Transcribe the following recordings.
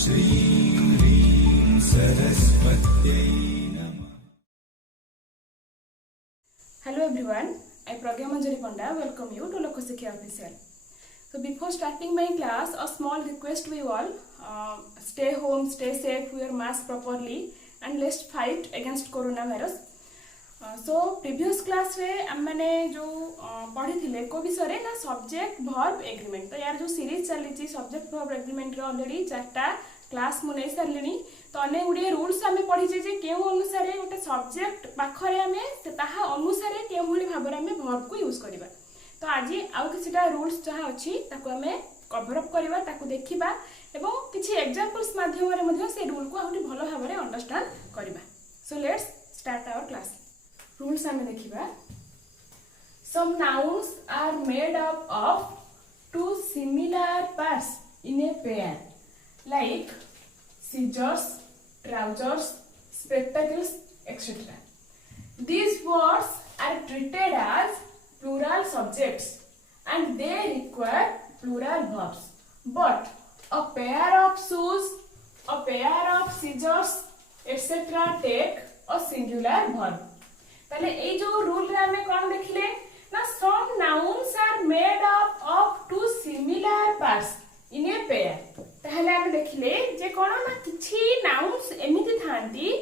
श्रीं ह्रीं सरस्वत्यै नमः। Hello everyone, I Pragya Manjari Panda welcome you to Lokashikha Official. So before starting my class, a small request to you all, stay home, stay safe, wear mask properly and let's fight against coronavirus. So previous class रे हम मैंने जो पढ़ी थिले को विषय रे ना सब्जेक्ट वर्ब एग्रीमेंट। तो यार जो सीरीज चली थी सब्जेक्ट वर्ब एग्रीमेंट रे ऑलरेडी 4टा क्लास मु नै सारलिनी। तो अने गुडी रूल्स आमे पढ़ी जे केउ अनुसार गोटे सब्जेक्ट पाखरे आमे ताहा अनुसार केउ भली भाबरे आमे वर्ब को यूज करबा। तो आज आउ किछटा रूल्स जहा अछि ताको आमे कवर अप करबा, ताको देखिबा एवं किछि एग्जांपल्स माध्यम रे मध्ये से रूल को आउटी भलो भाबरे अंडरस्टैंड करबा। So let's start our class. Rules आमे देखिबा। Some nouns are made up of two similar parts in a pair, like scissors, trousers, spectacles, etc. These words are treated as plural subjects and they require plural verbs. But a pair of shoes, a pair of scissors, etc. take a singular verb. ताले ए जो rule रे हमें कोन देखिले ना some nouns are made up of two similar parts in a pair. ताहले हमें देखिले जे कोन ना किछि nouns एमिति थांती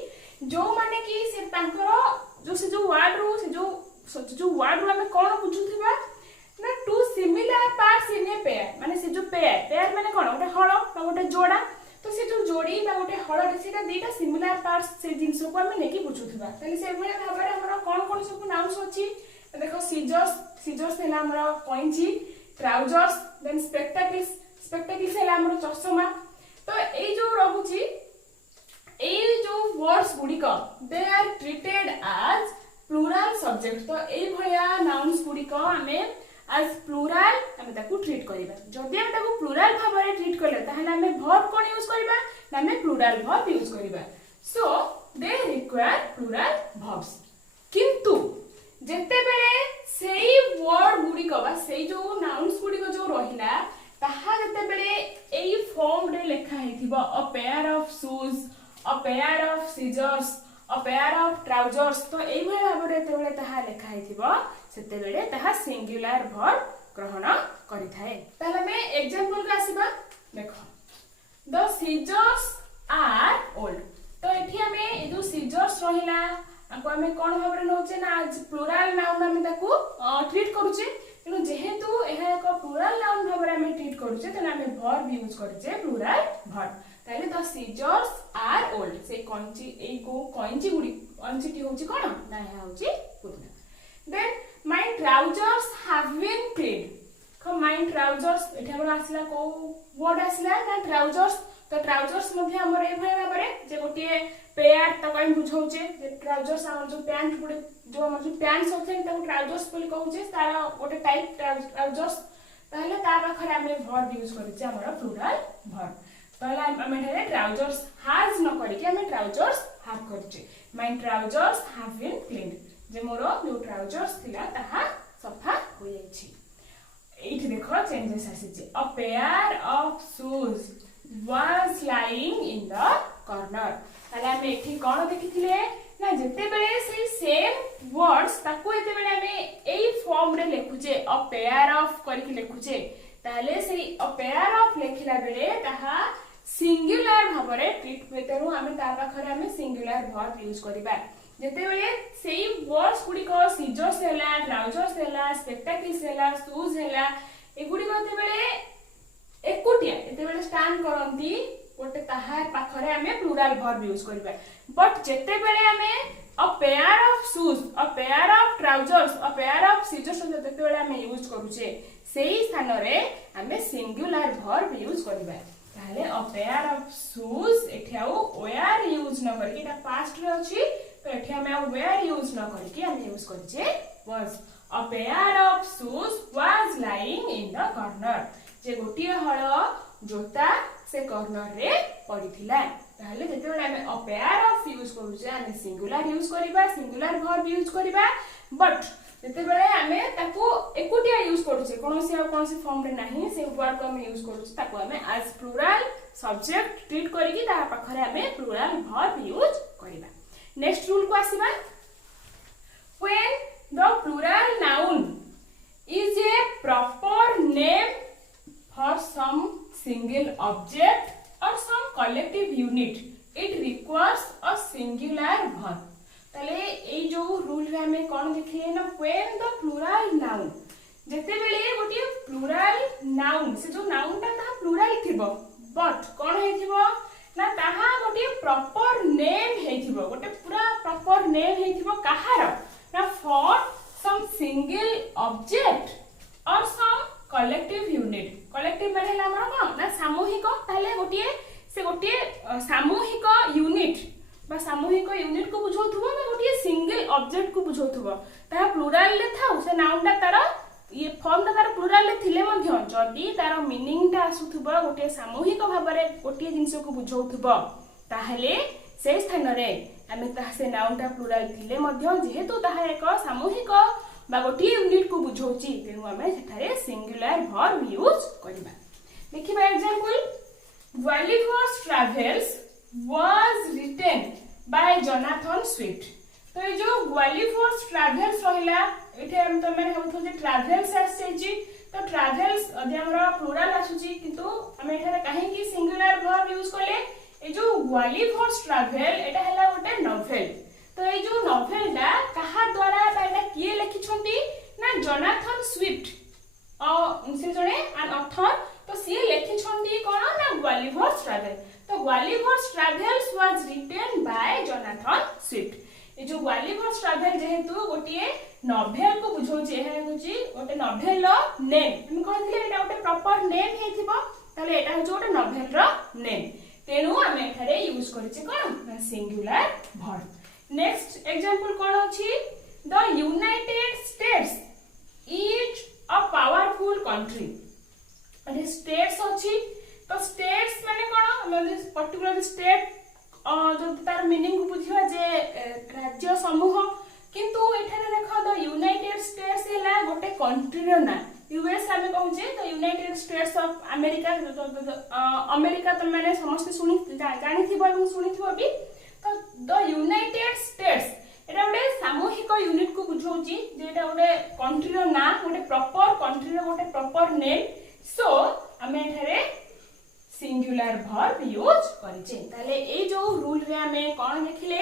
जो माने कि से तांकर जो वर्ड रो जो वर्ड रो हमें कोन बुझुथिबा ना two similar parts in a pair माने से जो पेयर माने कोन गोटे हळ ना गोटे जोड़ा। तो से जो जोड़ी बा गोटे हळ रे सेटा दीटा सिमिलर पार्ट्स से जिंस को हमें नेकी बुझुथिबा। ताले से भले भाबरे हमर कोन सब नाउन्स अछि देखो सीजर्स है हमर कैंची, ट्राउजर्स, देन स्पेक्टेकल्स है हमर चश्मा। तो ए जो रहउची ए जो वर्ड्स गुडी को they are treated as plural subject. तो ए भया नाउन्स गुडी को हमें as plural हमें ताकू ट्रीट करिबा। जदि हम ताकू प्लूरल भाबरे ट्रीट करले ताहले हमें वर्ब कोन यूज करिबा ना हमें प्लूरल वर्ब यूज करिबा। सो दे रिक्वायर प्लूरल verbs। किंतु जेते बेले सेही वर्ड गुडी को बा सेही जो नाउन्स गुडी को जो रहिला ताहा जेते बेले एई फॉर्म रे लेखा हेतिबो a pair of shoes, a pair of scissors, a pair of trousers। तो एई भले भाबरे जेते बेले ताहा लेखा हेतिबो सेते बेले ताहा सिंगुलर वर्ब ग्रहण करिथाय। ताले में एग्जांपल का आसीबा देखो द सीजर्स आर ओल्ड। तो एठी हमें ए जो सीजर्स रहिला आको हमें कोन भाबरे नोचे ना आज प्लूरल नाउन हमें ताकू ट्रीट करूचे। किनु जेहेतु एहा एक प्लूरल नाउन भाबरे हमें ट्रीट करूचे तने हमें वर्ब यूज करूचे प्लूरल वर्ब। ताले द सीजर्स आर ओल्ड से कैंची ए को कैंची गुडी कैंची होची कोन ना एहा होची पुतना। Then my trousers have been cleaned। को my trousers एठी हमर आसला को वर्ड आसला ना trousers। तो trousers मध्ये हमर ए भय भाबरे जे गोटिए पेयर त कहीं बुझौचे जे trousers हमर जो पैंट गुडे जो हमर जो पैंट्स होथे त trousers बोली कहूचे तारा गोटे टाइप trousers। ताहले ता पाखरे हमें वर्ब यूज करिचे हमर प्लूरल वर्ब। ताहले हमें हेरे trousers has न करी के हमें trousers have करिचे। my trousers have been cleaned जे मोरो जो ट्राउजर्स थिला ताहा सफा हो जायछि। एठी देखो चेंजेस आसीचे a pair of shoes was lying in the corner. ताले हम एठी कोन देखिथिले ना जेते बेले से सेम वर्ड्स ताको एते बेले हमें एई फॉर्म रे लेखुचे अ पेयर ऑफ करके लेखुचे ताले से अ पेयर ऑफ लेखिला बेले ताहा सिंगुलर भाबरे ट्रीट होतेरु हमें ता पाखरे हमें सिंगुलर वर्ब यूज करबा। जेते बेले सेही वर्ड्स गुडी को सीजर्स हैला, ट्राउजर्स हैला, स्पेक्टेकल्स हैला, शूज हैला ए गुडी को एते बेले एकुटिया एते बेले स्टैंड करंती गोटे ताहार पाखरे हमें प्लूरल वर्ब यूज करबा। बट जेते बेले हमें a pair of shoes, a pair of trousers, a pair of scissors जेते बेले हमें यूज करूचे सेही स्थान रे हमें सिंगुलर वर्ब यूज करबा। ताहले अ पेयर ऑफ शूज एठी आउ वेयर यूज न करके एटा पास्ट रे अछि तो एठी हमें वेयर यूज न करके हम यूज करछे was. A pair of shoes was lying in the corner जे गोटिए हळ जोता से कॉर्नर रे पडिथिला। ताहले जेते बेले हमें अ पेयर ऑफ यूज करूचे हम सिंगुलर यूज करबा, सिंगुलर वर्ब यूज करबा। बट जेते बेले आमे ताको एकुटिया यूज करूचे कोनोसी फॉर्म रे नाही से वर्ड को आमे यूज करूचे ताको आमे एज प्लुरल सब्जेक्ट ट्रीट करिकि ता पाखरे आमे प्लुरल वर्ब यूज करिबा। नेक्स्ट रूल को आसीबा when the plural noun is a proper name for some single object or some collective unit it requires a singular verb। ताले ए जो रूल रे हमें कोन देखिए ना when the plural noun जेते बेले गोटे प्लुरल नाउन से जो नाउन ता प्लुरल थिबो बट कोन हेथिबो ना ताहा गोटे प्रॉपर नेम हेथिबो गोटे पूरा प्रॉपर नेम हेथिबो कहार ना फॉर सम सिंगल ऑब्जेक्ट और सम कलेक्टिव यूनिट। कलेक्टिव माने ला हमर कोन ना सामूहिक ताले गोटे सामूहिक यूनिट बा सामूहिक यूनिट को बुझौथुबो ना गोटे सिंगल ऑब्जेक्ट को बुझौथुबो ता प्लुरल ले थाउ से नाउन ता तार ये फॉर्म ता तार प्लुरल ले थिले मध्य जदी तार मीनिंग ता आसुथुबो गोटे सामूहिक भाबरे गोटे जिंस को बुझौथुबो ताहले से स्थान रे आमे ता से नाउन ता प्लुरल थिले मध्य जेहेतु ताहा एक सामूहिक बा गोटे यूनिट को बुझौची तेनु आमे सेठारे सिंगुलर वर्ब यूज करबा। देखिबा example Gulliver's travels was written by Jonathan Swift। तो ये जो ग्वालिफर्स ट्रैवल्स रहिला एठे हम त माने हम जे ट्रैवल्स आछी तो ट्रैवल्स अदि हमरा प्लुरल आछुची किंतु हम एठारे काहे कि सिंगुलर वर्ब यूज करले ए जो ग्वालिफर्स ट्रैवल एटा हला गोटे नोवेल। तो ये जो नोवेल दा कहा द्वारा एटा किए लिखि छंती ना जोनाथन स्विफ्ट से जणे एन ऑथर तो सी लिखि छंती कोन ना ग्वालिफर्स ट्रैवल। तो Gulliver's travels was written by Jonathan Swift. ए जो ग्वालिफर्स ट्रैवल जेहेतु गोटे नोवेल को बुझौचे है होची गोटे नोवेल रो नेम हम कहथिले एटा गोटे प्रॉपर नेम हेथिबो ताले एटा होची गोटे नोवेल रो नेम तेनु हम एठारे यूज करछि कोन सिंगुलर वर्ब। नेक्स्ट एग्जांपल कोन अछि the United states is a powerful country. अरे स्टेट्स अछि तो स्टेट्स माने कोन हम पर्टिकुलर स्टेट जो तार मीनिंग को बुझिबा जे राज्य समूह किंतु एठारे देखो द यूनाइटेड स्टेट्स हैला गोटे कंट्री रो ना यूएस हमें कहूचे तो United states of America America तो माने समस्त सुनी जानि थिबो এবং सुनी थिबो भी तो द यूनाइटेड स्टेट्स एटा गोटे सामूहिक यूनिट को बुझौची जे एटा गोटे कंट्री रो ना गोटे प्रॉपर कंट्री रो गोटे प्रॉपर नेम सो हमें एठारे सिंगुलर वर्ब यूज करिचे। ताले ए जो रूल रे हमें कोन देखिले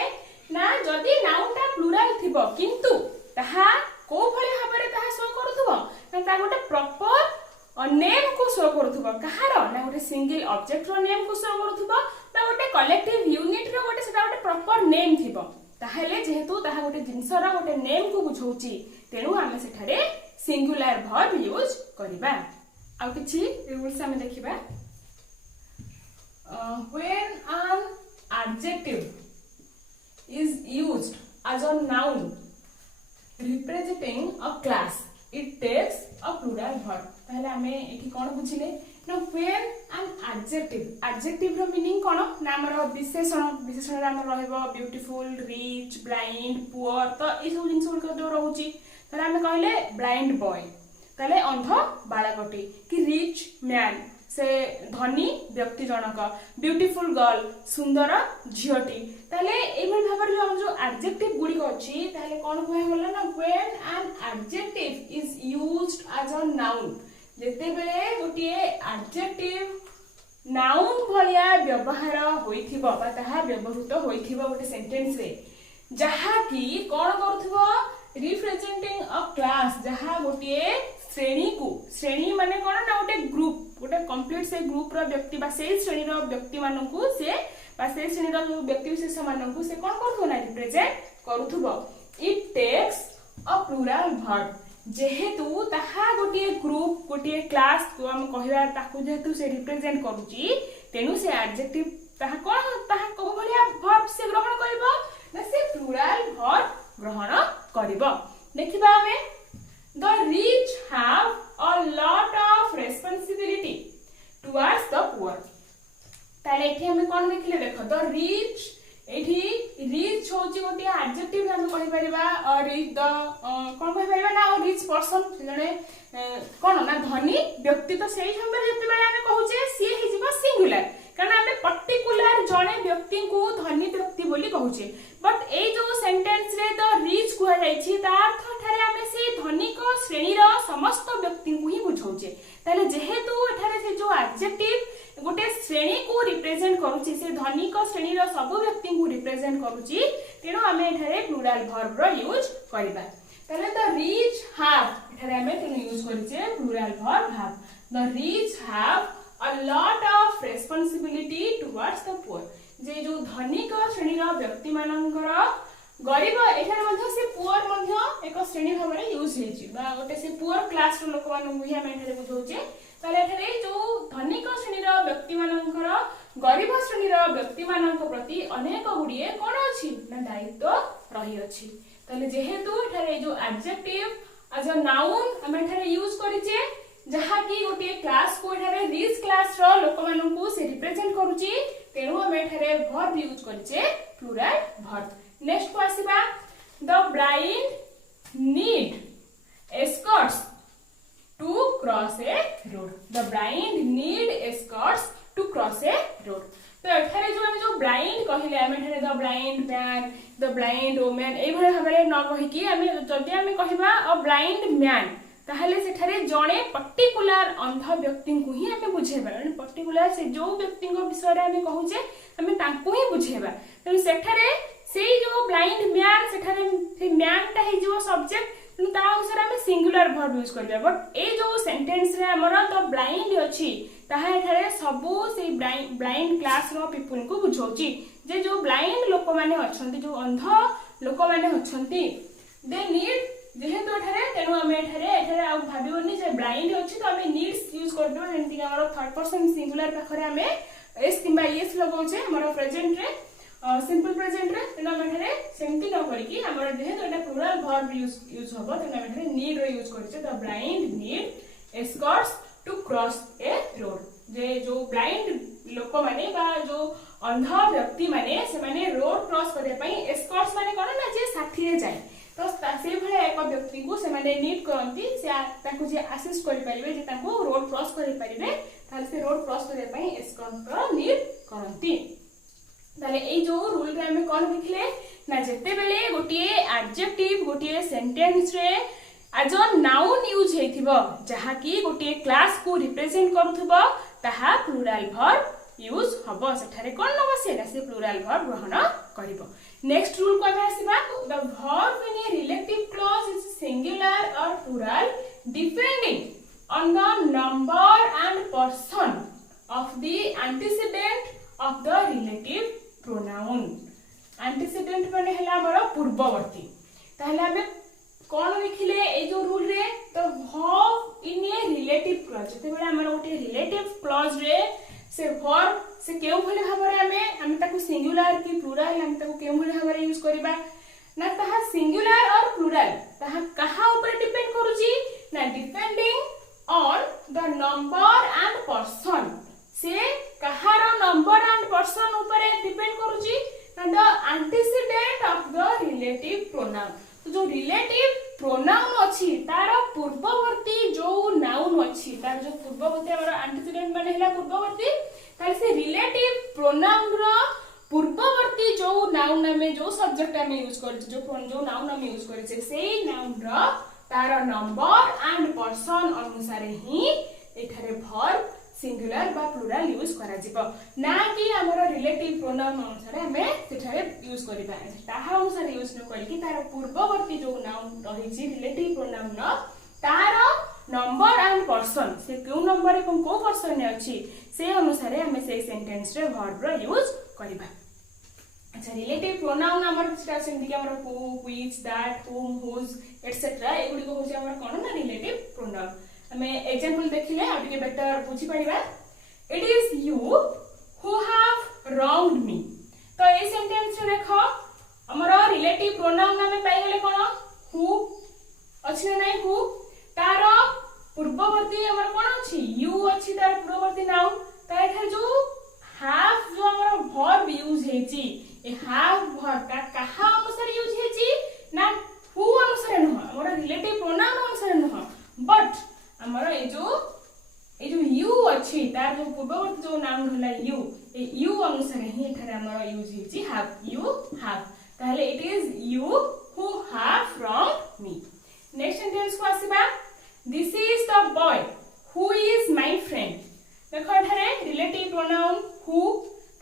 ना जदी नाउन ता प्लुरल थिबो किंतु ताहा को भले भाबरे ताहा शो करथुबो ना ता गोटे प्रॉपर नेम को शो करथुबो कहारो ना गोटे सिंगल ऑब्जेक्ट रो नेम को शो करथुबो ता गोटे कलेक्टिव यूनिट रो गोटे सेटा गोटे प्रॉपर नेम थिबो ताहेले जेहेतु ताहा गोटे जिंस रो गोटे नेम को बुझौची तेनु हमें सेठारे सिंगुलर वर्ब यूज करिबा। आ किछि रूल्स हमें देखिबा when an adjective is used as a noun representing a class it takes a plural verb। ताहले हमें एठी कोन बुझिले ना when an adjective रो मीनिंग कोन ना हमर विशेषण रे हमर रहबो ब्यूटीफुल रिच ब्लाइंड पुअर तो ए सब जिंस को जो रहउची ताले हमें कहले ब्लाइंड बॉय ताले अंध बालकटी कि रिच मैन से धनी व्यक्ति जनक ब्यूटीफुल गर्ल सुंदर झियोटी ताले एमन भाबर जो एडजेक्टिव गुडी को अछि ताले कोन कहै गला ना when an adjective is used as a noun जेते बेले गोटिए एडजेक्टिव नाउन भलिया व्यवहार होइथिबो बा ताहा व्यवहृत होइथिबो गोटे सेंटेंस रे जहा कि कोन करथबो रिप्रेजेंटिंग अ क्लास जहा गोटिए श्रेणी माने कोन ना गोटे ग्रुप गोटे कंप्लीट से ग्रुप रो व्यक्ति बा से श्रेणी रो व्यक्ति मानकू से बा से श्रेणी रो व्यक्ति विशेष मानकू से कोन करथु ना रिप्रेजेंट करूथबो। It takes a plural verb जेहेतु ताहा गोटे ग्रुप गोटे क्लास को हम कहबा ताकू जेहेतु से रिप्रेजेंट करूची तेनु से एडजेक्टिव ताहा को भलिया वर्ब से ग्रहण करबो ना से प्लुरल वर्ब ग्रहण करबो। देखिबा हमें the rich have a lot of responsibility towards the poor। ताले एठी हमें कोन देखिले देखो the rich एठी रिच होची गोटे एडजेक्टिव हम कहि परिबा रिच द कोन कहि परिबा ना रिच पर्सन जने कोन ना धनी व्यक्ति तो सेही समय जते बेले हम कहूचे सी हि जिवो सिंगुलर कारण हम पर्टिकुलर जने व्यक्ति को धनी व्यक्ति बोली कहूचे बट ए जो सेंटेंस रे तो रिच कुहा जाईछि ता अर्थ ठारे हम से धनी को श्रेणी रो समस्त व्यक्ति को ही बुझौचे ताले जेहेतु एठारे से जो एडजेक्टिव गोटे श्रेणी को रिप्रेजेंट करूची से धनी को श्रेणी रो सब व्यक्ति को रिप्रेजेंट करूची तेनो हमें एठारे प्लुरल वर्ब रो यूज करबा ताले द रिच हैव एठारे हमें तेनो यूज करिचे plural verb have the rich have a lot of responsibility towards the poor जे जो धनी को श्रेणी रो व्यक्ति मानकर गरीब एठारे मध्ये से पुअर मध्ये एक श्रेणी भाव रे यूज हेची बा गोटे से पुअर क्लास रो लोक मानन बुझिया हम एठारे बुझौचे ताले एठारे जो धनी को श्रेणी रो व्यक्ति मानकर गरीब श्रेणी रो व्यक्ति मानक प्रति अनेक गुडिए कोन अछि ना दायित्व रही अछि ताले जेहेतु एठारे जो एडजेक्टिव एज अ नाउन हम एठारे यूज करिचे जहा की गोटे क्लास को एठारे रिच क्लास रो लोक मानन को से रिप्रेजेंट करूची तेनु हम एठारे वर्ब यूज करिचे प्लुरल वर्ब नेक्स्ट को आसीबा the blind need escorts to cross a road the blind need escorts to cross a road तो एठारे जो हम जो ब्लाइंड कहिले हम एठारे the blind man the blind women ए भले भाबरे न कहि की हम जदि हम कहिबा अ ब्लाइंड मैन ताहले सेठारे जणे पर्टिकुलर अंध व्यक्ति को ही हमें बुझेबा पर्टिकुलर से जो व्यक्ति को विषय रे हमें कहूचे हमें तांको ही बुझेबा त सेठारे सेई जो ब्लाइंड मैन सेठारे से मैन ता हे जो सब्जेक्ट ता अनुसार हम सिंगुलर वर्ब यूज करबा बट ए जो सेंटेंस रे हमर तो ब्लाइंड अछि ताहा एठारे सबु से ब्लाइंड क्लास रो पीपल को बुझौची जे जो ब्लाइंड लोक माने अछंती जो अंध लोक माने अछंती दे नीड जेहेतु एठारे तेनु हम एठारे आ भाबिबोनी जे ब्लाइंड अछि तो हम नीड्स यूज करबो जेंति कि हमर थर्ड पर्सन सिंगुलर पाखरे हम एस किबा एस लगाउछे हमर प्रेजेंट रे सिंपल प्रेजेंट रे तेनु हम एठारे सेंति न करी कि हमर जेहेतु एटा प्लुरल वर्ब यूज होबो तेनु हम एठारे नीड रो यूज करिसे the blind need escorts to cross a road जे जो ब्लाइंड लोक माने बा जो अंध व्यक्ति माने से माने रोड क्रॉस करे पई एस्कॉर्ट्स माने कोन ना जे साथी रे जाय तो से भले एक व्यक्ति को से माने नीड करंती से ताकू जे असिस्ट करि परिबे जे ताकू रोड क्रॉस करि परिबे ताले से रोड क्रॉस करे पई एस्कॉर्ट रो नीड करंती ताले ए जो रूल रे हम कोन लिखले ना जते बेले गोटिए एडजेक्टिव गोटिए सेंटेंस रे एज अ नाउन यूज हेथिबो जहा की गोटिए क्लास को रिप्रेजेंट करूथबो ताहा प्लुरल वर्ब यूज हबो सेठारे कोन नबो से प्लुरल वर्ब ग्रहण करिवो नेक्स्ट रूल को हमें आसीबा the verb in a relative clause is singular और plural depending on the number and person of the antecedent of the relative pronoun antecedent माने हला हमर पूर्ववर्ती ताहले हमें कोन लिखिले ए जो रूल रे तो verb in a relative clause जते बेला हमर ओटे रिलेटिव क्लॉज रे से वर्ब से केउ भले भाबरे हम ताकू सिंगुलर की प्लुरल हम ताकू केउ भले भाबरे यूज करबा ना ताहा सिंगुलर और प्लुरल ताहा कहा ऊपर डिपेंड करूची ना depending on the number and person से कहारो नंबर एंड पर्सन ऊपर डिपेंड करूची ना the antecedent of the relative pronoun तो जो रिलेटिव प्रोनाउन अछि तार पूर्ववर्ती जो नाउन अछि तार जो पूर्ववर्ती हमर एंटीसीडेंट माने हला पूर्ववर्ती तार से रिलेटिव प्रोनाउन रो पूर्ववर्ती जो नाउन में जो सब्जेक्ट हम यूज करछि जो नाउन हम यूज करछि सेही नाउन रो तार नंबर एंड पर्सन अनुसार ही एठारे वर्ब सिंगुलर बा प्लुरल यूज करा जिवो ना कि हमर रिलेटिव प्रोनाउन अनुसार हमें सेठारे यूज करिबा ताहा अनुसार यूज न करी कि तार पूर्ववर्ती जो नाउन रहिछि रिलेटिव प्रोनाउन न तार नंबर एंड पर्सन से क्यों नंबर एवं को पर्सन ने अछि से अनुसार हमें से सेंटेंस रे वर्ब रो यूज करिबा अच्छा रिलेटिव प्रोनाउन हमर सेटा सेंति कि हमर हु व्हिच दैट हुम हुज एटसेट्रा एगुडी को होछि हमर कोन ना रिलेटिव प्रोनाउन हमें एग्जांपल देखिले आ के बेटर बुझी पड़िबा it is you who have wronged me तो ए सेंटेंस रे देखो हमर रिलेटिव प्रोनाउन हमें पाई गेले कोन हु अछि ना नै हु तार पूर्ववर्ती हमर कोन अछि यू अछि तार पूर्ववर्ती नाउन त एठा जो हैव जो हमर वर्ब यूज हेची ए हैव वर्ब का रहला यू ए यू अनुसार ही एठारे हमर यूज हिची हैव यू हैव ताहले it is you who have from me next sentence को आसीबा this is the boy who is my friend देखो एठारे रिलेटिव प्रोनाउन हु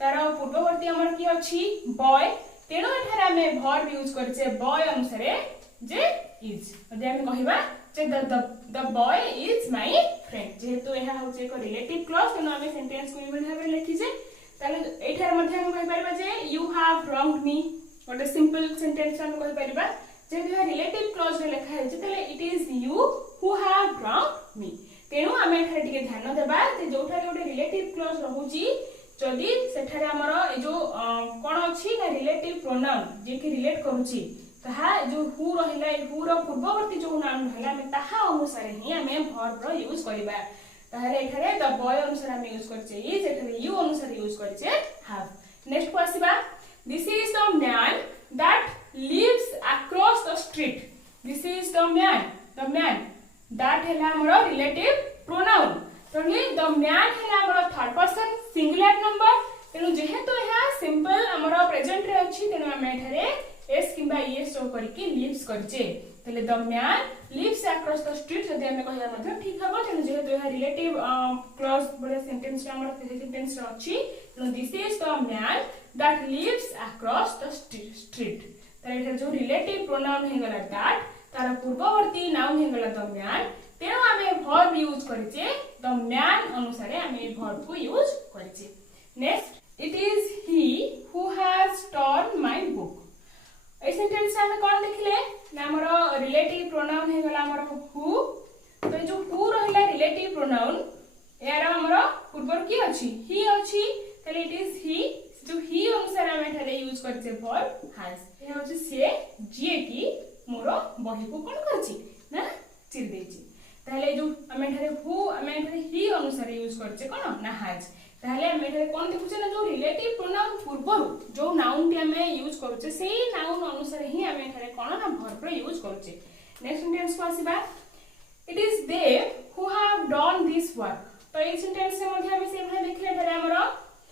तार पूर्ववर्ती हमर की अछि बॉय तेणु एठारे हमें वर्ब यूज करछे बॉय अनुसार जे इज यदि हम कहिबा जे the boy is my friend जेहेतु एहा होचे एक रिलेटिव क्लॉज तेणु हमें सेंटेंस को इबल भाबरे लिखि जे ताले एठार मध्ये हम कहि परबा जे यू हैव रॉन्ग्ड मी गोटे सिंपल सेंटेंस हम कहि परबा जे बिहा रिलेटिव क्लॉज रे लिखा है ताले it is you who have wronged me तेणु हमें एठारे टिके ध्यान देबा जे जोठारे गोटे रिलेटिव क्लॉज रहूची जदि सेठारे हमर ए जो कोन अछि ना रिलेटिव प्रोनाउन जे कि रिलेट करूची ताहा जो हु रहिला ए हु रो पूर्ववर्ती जो नाउन रहला हम ताहा अनुसार ही हमें वर्ब रो यूज करबा ताहाले एठारे द बॉय अनुसार हम यूज करछे इज एठारे यू अनुसार यूज करछे हैव नेक्स्ट को आसीबा this is the man that lives across the street this is the man that हैला हमर रिलेटिव प्रोनाउन तोली द मैन हैला हमर थर्ड पर्सन सिंगुलर नंबर तेनु जेहेतु यहा सिंपल हमर प्रेजेंट रे अछि तेनु हम एठारे एस किबा ईएस शो करके लिव्स करजे तले the man lives across the street जदि हम कहिया मध्ये ठीक हबो तेनु जेहेतु यहा रिलेटिव क्लॉज बडे सेंटेंस रे हमर सेंटेंस रे अछि तेनु this is the man that lives across the street तले एटा जो रिलेटिव प्रोनाउन हे गला दैट तार पूर्ववर्ती नाउन हे गला द मैन तेनु हमें वर्ब यूज करजे द मैन अनुसार हमें वर्ब को यूज करजे next it is he who has turn my book a sentence में कोन देखिले ना हमर रिलेटिव प्रोनाउन हे गला हमर हु तो जो हु रहला रिलेटिव प्रोनाउन यार हमर पूर्वर की अछि ही अछि तले इट इज ही जो ही अनुसार हम एठारे यूज करजे वर्ब हैज ए अछि से जे की मोर बही को कोन करछि ना चिर देछि ताले जो हम एठारे हु हम एठारे ही अनुसार यूज करछे कोन ना हैज ताले हम एठारे कोन देखुछे ना जो रिलेटिव प्रोनाउन पूर्वरु जो नाउन टी हम यूज करछे सेही नाउन अनुसार ही हम एठारे कोन ना वर्ब रो यूज करछे नेक्स्ट सेंटेंस को आसीबा it is they who have done this work तो ए सेंटेंस में मध्ये हम से भाई देखले एठारे हमर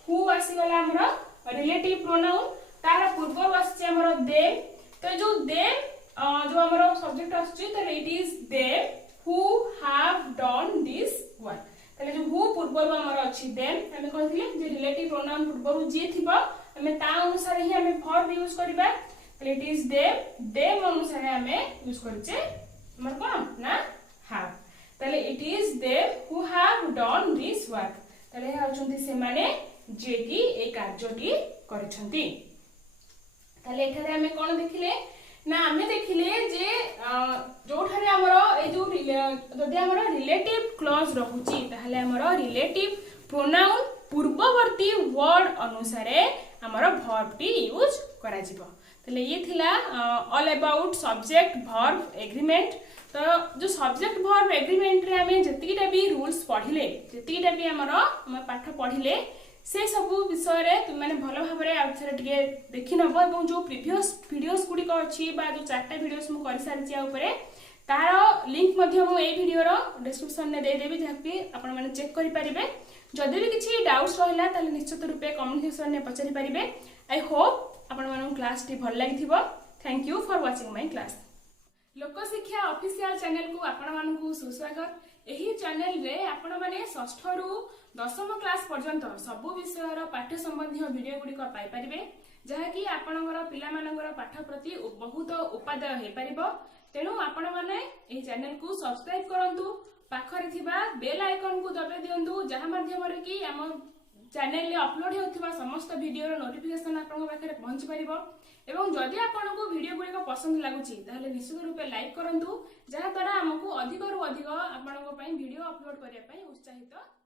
हु आसी गला हमर रिलेटिव प्रोनाउन तार पूर्वरु आसी हमर दे तो जो दे जो हमर सब्जेक्ट आसी तो it is they who have done this work तले जो who पूर्वरु हमर अछि देम हमें कहथिले जे रिलेटिव प्रोनाउन पूर्वरु जे थिबो हमें ता अनुसार ही हमें वर्ब यूज करबा तले इट इज देम अनुसार हमें यूज करछे हमर कोन ना have तले it is they who have done this work तले होचंती से माने जे की ए कार्यटी करछंती तले एठारे हमें कोन देखिले ना हमें देखिले जे जोठारे हमरो ए जो जदि हमरो रिलेटिव क्लॉज रहउची ताहले हमरो रिलेटिव प्रोनाउन पूर्ववर्ती वर्ड अनुसारे हमरो वर्ब टी यूज करा जिवो तले ये थिला all about subject verb agreement तो जो सब्जेक्ट वर्ब एग्रीमेंट रे हमें जतिटा भी रूल्स पढिले जतिटा भी हमरो हम पाठ पढिले से सब विषय रे तुम माने भलो भाबरे आउथरे टिके देखि नबो एवं जो प्रीवियस वीडियोस गुडी को अछि बा जो चारटा वीडियोस मु करि सारछि आ ऊपर तार लिंक मध्ये मु ए वीडियो रो डिस्क्रिप्शन ने दे देबी जहाकि आपण माने चेक करि परिबे जदि भी किछि डाउट्स रहला ताले निश्चित रूपे कमेंट सेक्शन ने पचारि परिबे आई होप आपण मानन क्लास टी भल लागिथिबो thank you for watching my class लोक शिक्षा ऑफिशियल चैनल को आपण मानकु सुस्वागत एही चैनल रे आपण माने षष्ठ रु 10th क्लास पर्यंत सबु विषय रो पाठ्य संबंधी वीडियो गुडी को पाई परिबे जहाकि आपणकर पिला मानकर पाठ प्रति बहुत उपादेय हे परिबो तेनु आपण माने एही चैनल को सब्सक्राइब करंतु पाखरे थिबा बेल आइकन को दबे दियंतु जहा माध्यम रे कि हम चैनल रे अपलोड हेउथिबा समस्त वीडियो रो नोटिफिकेशन आपन पाखरे पहुंच परिबो एवं जदि आपन को वीडियो गुडी को पसंद लागुची ताहले निश्चित रूपे लाइक करंतु जहा द्वारा हमकु अधिक रु अधिक आपन को पई वीडियो अपलोड करिया पई उत्साहित